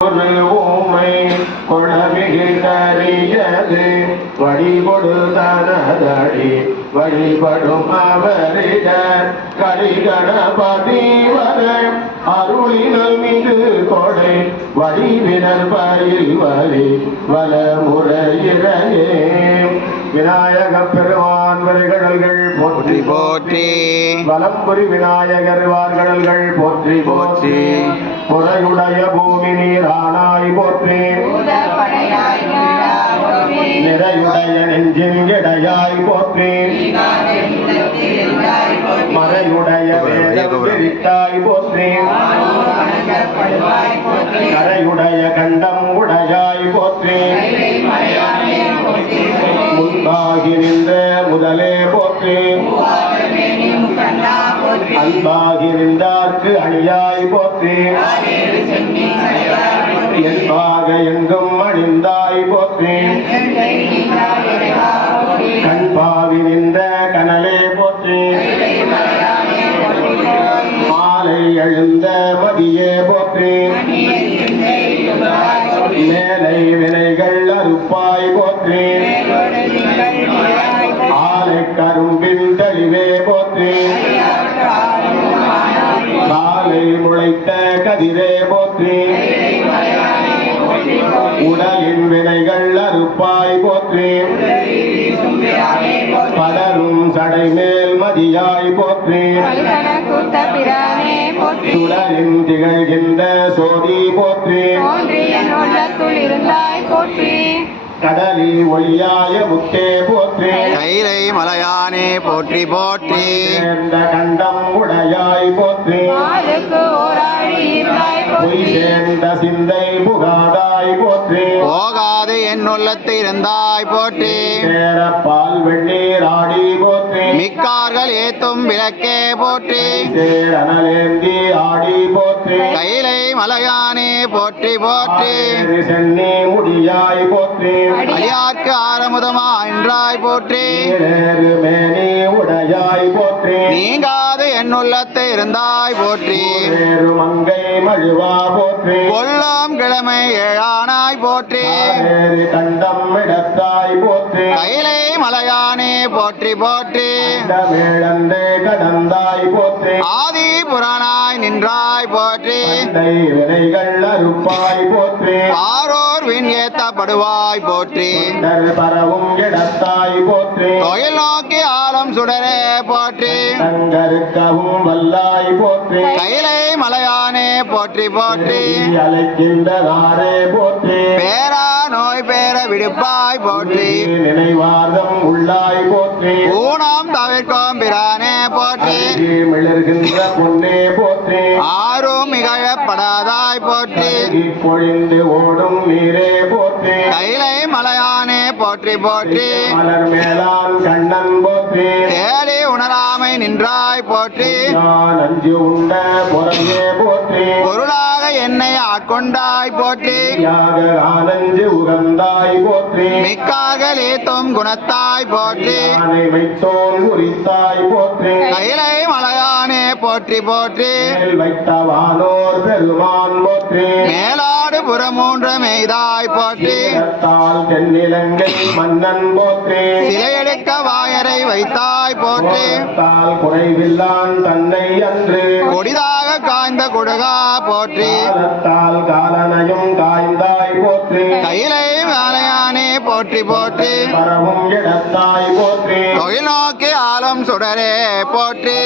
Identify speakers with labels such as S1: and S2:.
S1: ஒரு ஊமை குழமிகு கரியது வழிபொடு தனதடி வழிபடும் அவரிடர் கலிகணபதி வர அருளினல் மிகு கொடை வழிவினர் பயில் வரி வலமுறையிறையே விநாயக பெருமான் வரிகடல்கள் போற்றி
S2: போற்றி.
S1: வலம்புரி விநாயகர் வார்கடல்கள் போற்றி போற்றி. முறையுடைய பூமி நீரானாய் போற்றி. நிறையுடைய நெஞ்சின் இடையாய் போற்றி. மறையுடைய வேதம் போற்றி. கரையுடைய கண்டம் உடையாய் போற்றி. முன்பாகி நின்ற முதலே போற்றி. அன்பாகிருந்தார்க்கு அழியாய் அணியாய் போற்றி என்பாக எங்கும் அழிந்தாய் போற்றி. கண்பாவி நின்ற கனலே போற்றி. மாலை எழுந்த மதியே போற்றி. மேலை வினைகள் அறுப்பாய் போற்றி. ஆலை கரும்பின் உடலில் முளைத்த கதிரே போற்றி. உடலின் வினைகள் அறுப்பாய் போற்றி. பலரும் சடை மேல் மதியாய் போற்றி. சுடரின் திகழ்கின்ற சோதி போற்றி.
S3: போற்றி.
S1: கடலில் ஒளியாய முத்தே போற்றி.
S2: கைலை மலையானே போற்றி போற்றி.
S1: சேர்ந்த கண்டம் உடையாய் போற்றி. பொய்
S3: போற்றி.
S1: சேர்ந்த சிந்தை புகாதாய் போற்றி.
S2: போகாது என் உள்ளத்து இருந்தாய் போற்றி.
S1: சேர பால் வெந்நீர் ஆடி போற்றி.
S2: மிக்கார்கள் ஏத்தும் விளக்கே போற்றி.
S1: சேரனலேந்தி ஆடி போற்றி.
S2: கைலை மலையானே போற்றி போற்றி.
S1: சென்னி முடியாய் போற்றி.
S2: அடியார்க்கு ஆரமுதமா என்றாய் போற்றி.
S1: உடையாய் போற்றி.
S2: நீங்காது என் உள்ளத்து இருந்தாய் போற்றி.
S1: மங்கை மழுவா போற்றி.
S2: கொல்லம் கிழமை ஏழானாய் போற்றி.
S1: கண்டம் இடத்தாய் போற்றி.
S2: கைலை மலையானே போற்றி போற்றி.
S1: மேளந்தே கடந்தாய் போற்றி.
S2: ஆதி புராணாய் நின்றாய் போற்றி.
S1: போற்றி.
S2: ஆரோர் விண் ஏத்தப்படுவாய் போற்றி.
S1: பரவும் இடத்தாய் போற்றி.
S2: தொழில் நோக்கி ஆலம் சுடரே போற்றி.
S1: வல்லாய் போற்றி.
S2: கைலை மலையானே போற்றி போற்றி.
S1: அழைக்கின்றதாரே போற்றி.
S2: பேரா நோய் பேர விடுப்பாய் போற்றி.
S1: நினைவாதம் உள்ளாய் போற்றி.
S2: ஊனம் தவிர்க்கும் பிரானே போற்றி.
S1: மிளர்கின்ற பொன்னே போற்றி.
S2: ஆரும் மிகழப்படாதாய் போற்றி.
S1: பொழிந்து ஓடும் நீரே போற்றி.
S2: கைலை போற்றி போற்றி. தேடி உணராமை நின்றாய் போற்றி. பொருளாக என்னை ஆட்கொண்டாய் போற்றி.
S1: உகந்தாய் போற்றி
S2: மிக்காக லேத்தும் குணத்தாய் போற்றி.
S1: குறித்தாய் போற்றி
S2: கைலை மலையானே போற்றி போற்றி.
S1: மேல் வைத்தவானோர் பெருமான் போற்றி.
S2: மேலாடு புறமூன்ற மெய்தாய் போற்றி.
S1: தென்னிலங்கை மன்னன் போற்றி.
S2: சிலையெடுக்க வாயரை வைத்தாய் போற்றி.
S1: குறைவில்லான் தன்னை அன்று.
S2: கொடிதாக காய்ந்த கொடுகா போற்றி.
S1: காலனையும் காய்ந்தாய் போற்றி.
S2: கைலை மலையானே போற்றி போற்றி.
S1: பரவும் இடத்தாய் போற்றி.
S2: தொழில் நோக்கி ஆலம் சுடரே போற்றி.